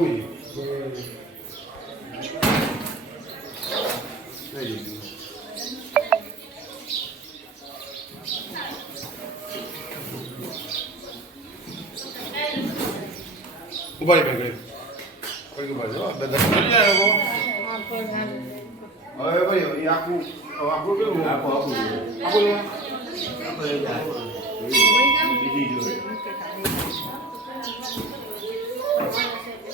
લીધું. ઊભા રહી ભાઈ કોઈ ઊભા રહો બધા સમજી જાય હવે ભાઈ એ આખું આખું કેવું આખું આપણું આપણું હા હા કાલે એકલો આવે તો પછી કાલે જવાય ને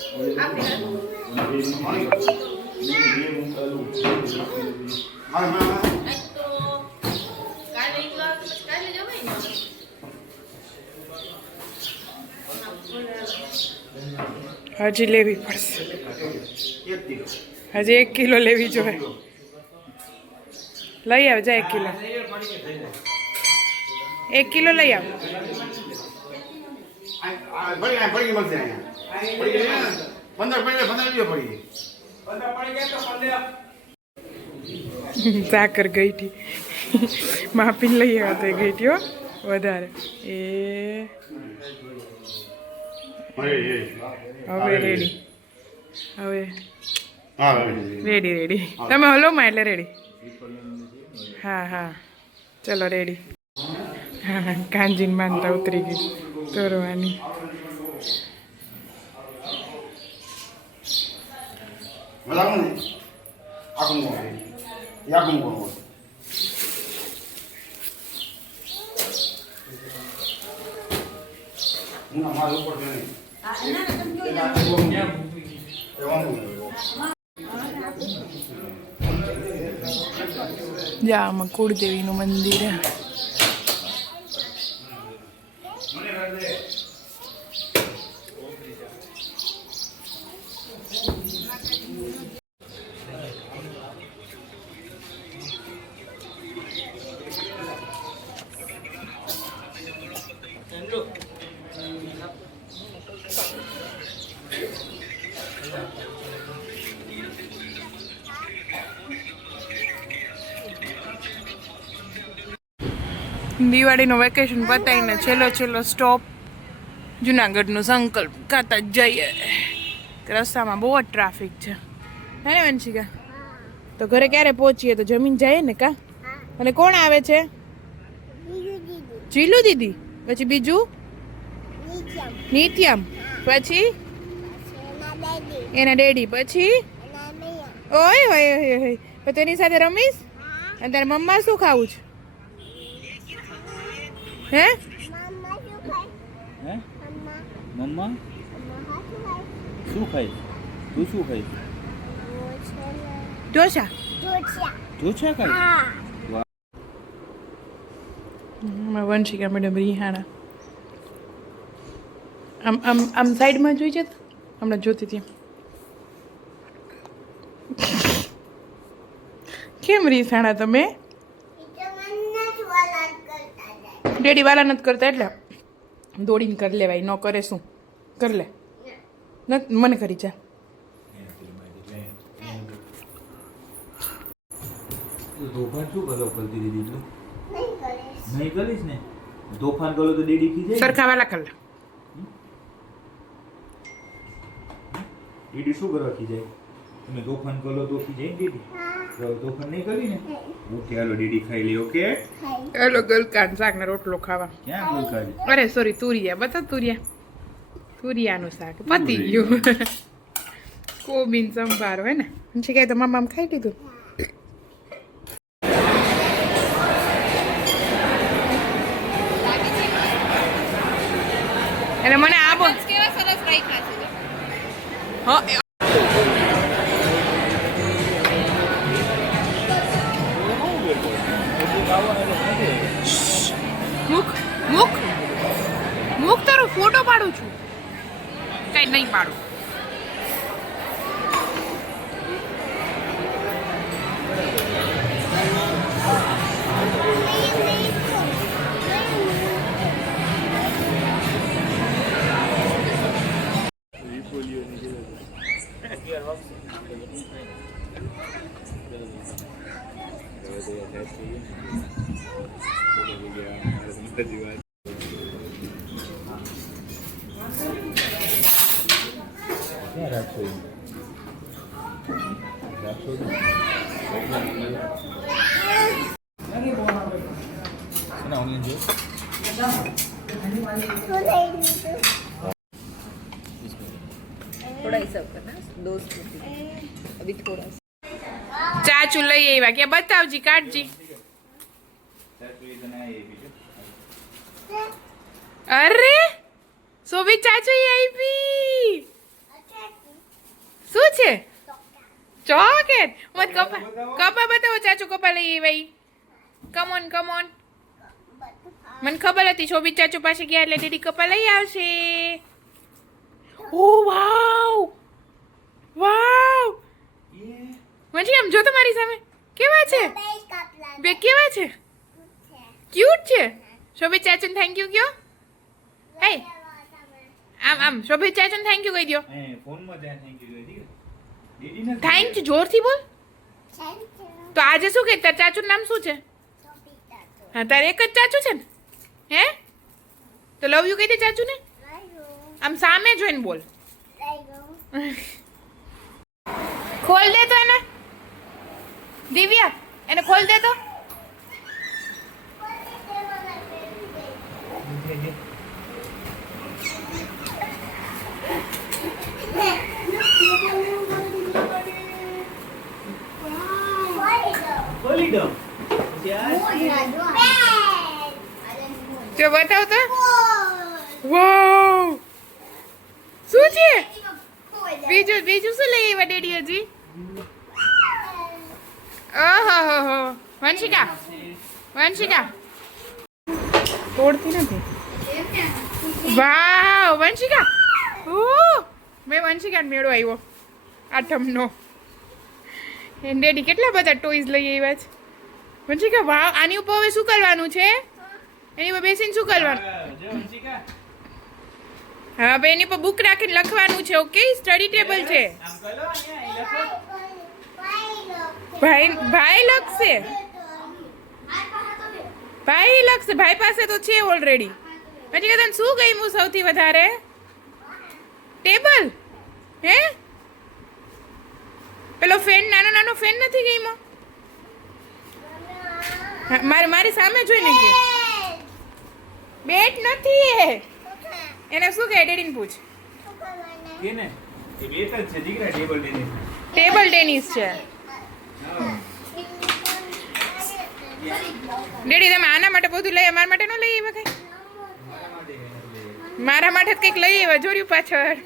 હજી લેવી પડશે. હજી એક કિલો લેવી જોઈએ. લઈ આવજો એક કિલો. એક કિલો લઈ આવ. આ પડી આ પડી પડી? પંદર પડી પંદર પડી ગઈ સાકર ગઈઠી. માપીને લઈ આવ્યા તો ગઈઠી હો વધારે. એ. હવે રેડી હવે રેડી રેડી તમે હલો માં એટલે રેડી હા હા. ચલો રેડી હા કાંજીન માનતા ઉતરી ગઈ. તોરવાની. બરાબર ને આખું ગોળ આખું ગોળ ના મારું ઉપર છે નહીં એવાનું જા આમાં કુળદેવીનું મંદિર દિવાળીનું વેકેશન પતાવીને છેલ્લો છેલ્લો સ્ટોપ જુનાગઢનો સંકલ્પ જ જઈએ. રસ્તામાં બહુ જ ટ્રાફિક છે. હે ને વંશિકા? તો ઘરે ક્યારે પહોંચીએ? તો જમીન જઈએ ને કા? અને કોણ આવે છે? જીલુ દીદી. પછી બીજું? નિત્યમ. પછી? એના ડેડી પછી? ઓય હોય હોય હોય તો તેની સાથે રમીશ? અને તારે મમ્મા શું ખાવું છે? હે? હે? મમ્મા? શું ખાય? તું શું ખાય? ઢોસા. ઢોસા ખાય? Vanshika madam Rihanna. આમ આમ આમ સાઈડમાં જોઈ છે તો? હમણાં જોતી હતી. કેમ રીસાણા તમે? ડેડી વાલા નથી કરતા એટલે દોડીને કરી લેવાય ન કરે શું? કરી લે. મને કરી જા. દીદી ડેડી સરખા વાલા કર લે. શું કરવા જાય? તમે તોફાન કરો તો ખી જાય ને ડેડી? તો તોફાન નહીં કરી ને. ઓકે હાલો ડેડી ખાઈ લે ઓકે? હેલો ગલકાન શાક ને રોટલો ખાવા. ક્યાં અરે સોરી તુરિયા. બતા તુરિયા. તુરિયાનું શાક. પતી ગયું. કોબીન સંભાર હોય ને? છે કહે તો મામા ખાઈ લીધું. અને મને આ બહુ કેવા સરસ રાખ્યા છે. ફોટો પાડું છું કઈ નહીં પાડું Yeah. थोड़ा ही सब करना दो स्पून अभी थोड़ा सा ચાચુ લઈ આવ્યા કે બતાવજી કાઢજી ચાચુ એ તને આ એ બીજો અરે સોભી ચાચુ ઈ આવી શું છે? ચોકેટ મત કપા કપા બતાવો ચાચુ કપા લઈ આવ્યા કમોન કમોન મને ખબર હતી શોભિત ચાચુ પાસે ગયા એટલે દીદી કપા લઈ આવશે. ઓ વાવ! વાવ! મજી આમ જો તમારી સામે. કેવા છે? બે કેવા છે? ક્યુટ છે? શોભિત ચાચુ થેન્ક યુ કયો? હે આમ આમ શોભિત ચાચુ થેન્ક યુ કહી દો ફોનમાં થેન્ક યુ થેન્ક યુ જોરથી બોલ. તો આજે શું કે? તાર ચાચુનું નામ શું છે? હા તારે એક જ ચાચુ છે ને? હે? તો લવ યુ કહી દે ચાચુને. આમ સામે જોઈને બોલ. ખોલ દે તો એને. દિવ્યા એને ખોલ દે તો ખોલી દો જો બતાવ તો વાવ શું છે બીજું બીજું શું લઈ આવ્યા ડેડી હજી ઓહો હો હો વંશિકા વંશિકા. તોડતી નથી. વાવ વંશિકા. મેં વંશિકાને મેળો આવ્યો આઠમનો એન ડેડી કેટલા બધા ટોયઝ લઈ આવ્યા છે. વંશિકા વાવ આની ઉપર હવે શું કરવાનું છે? એની ઉપર બેસીને શું કરવાનું? હા ભાઈ એની પર બુક રાખીને લખવાનું છે ઓકે સ્ટડી ટેબલ છે. ભાઈ ભાઈ લખશે. ભાઈ લક્ષ ભાઈ પાસે તો છે ઓલરેડી પછી કે તને શું ગમ્યું સૌથી વધારે? ટેબલ? હે? પેલો ફેન નાનો નાનો ફેન નથી ગમ્યો? હા, મારે મારી સામે જોઈને કે બેટ નથી એ. એને શું કહે ડેડીને પૂછ. કેને એ બેટ જ છે દીકરા ટેબલ ટેનિસ. ટેબલ ટેનિસ છે. હા. ડેડી, તમે આના માટે બધું લઈ મારા માટે ન લઈ આવ્યા કઈ? મારા માટે જ કંઈક લઈ આવ્યા જોર્યું પાછળ.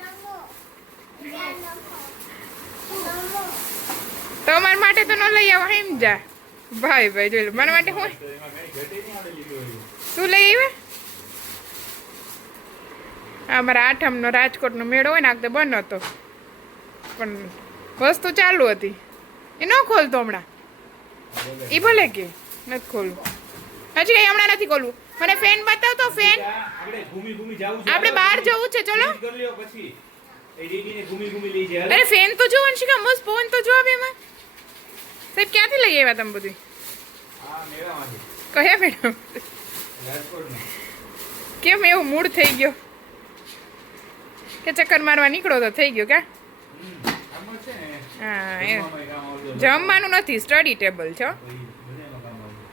તો અમારા માટે તો ન લઈ આવો એમ જા. ભાઈ ભાઈ, જોઈ લો, મારા માટે હું? શું લઈ આવ્યા? અમારા આઠમનો રાજકોટનો મેળો હોય ને આગળ બંધ હતો. પણ વસ્તુ ચાલુ હતી. એ ન ખોલતો હમણાં. એ ભલે કે. નથી ખોલવું. હજી કઈ હમણાં નથી ખોલવું. મને ફેન બતાવ તો ફેન આપણે જાવું બહાર જવું છે ચલો. અરે ફેન તો જો વંશિકા મસ્ત પવન તો જોવા બે એમાં સાહેબ ક્યાંથી લઈ આવ્યા તમે બધું કયા મેડમ કેમ એવું મૂડ થઈ ગયો? કે ચક્કર મારવા નીકળો તો થઈ ગયો કા ને. હા જમવાનું નથી સ્ટડી ટેબલ છે હો. બધામાં કામ આવજો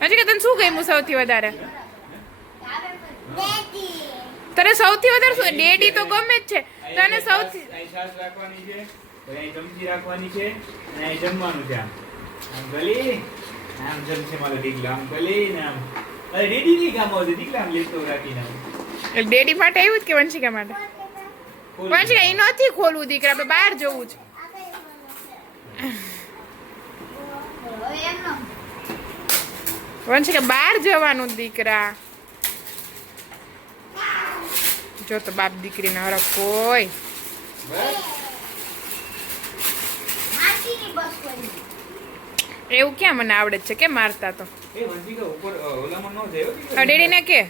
હજી કે તને શું ગમ્યું સૌથી વધારે? તને સૌથી વધારે શું ડેડી તો ગમે જ છે. તને સૌથી રાખવાની છે અહીં ચમચી રાખવાની છે અને અહીં જમવાનું છે આમ. આમ ગલી આમ જમશે મારા દીકલા આમ ગલી ને આમ અરે દીદી ની કામ આવશે દીકલા આમ લેતો રાખીને ડેડી માટે આવ્યું જ કે વંશિકા માટે? વંશિકા એ નથી ખોલવું દીકરા આપણે બહાર જવું છે. વંશિકા બહાર જવાનું દીકરા. જો તો બાપ દીકરીને હરખ કોઈ એવું ક્યાં મને આવડે છે? કે મારતા તો? એ વંશિકા ઉપર અ, ઓલામાં ન જાય હો દીકરા. આ ડેડીને કે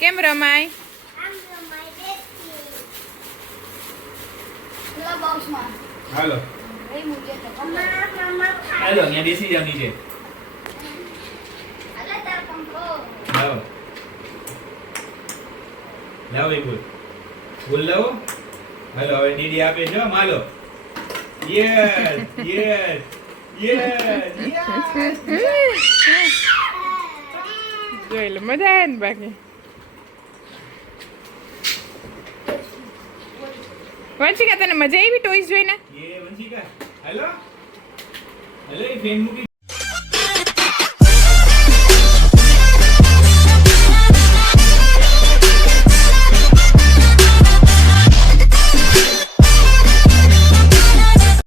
કેમ રમાય? હાલો. હાલો. અહીંયા બેસી જાવ નીચે. લાવો. લાવો એ બોલ. બોલ લાવો. હાલો હવે ડીડી આપે છે માલો. યસ યસ યસ જોઈ લો મજા આવે ને બાકી. વંશિકા તને મજા આવી ટોઈસ જોઈને? હેલો હાલો. હાલો એ ફેન મૂકી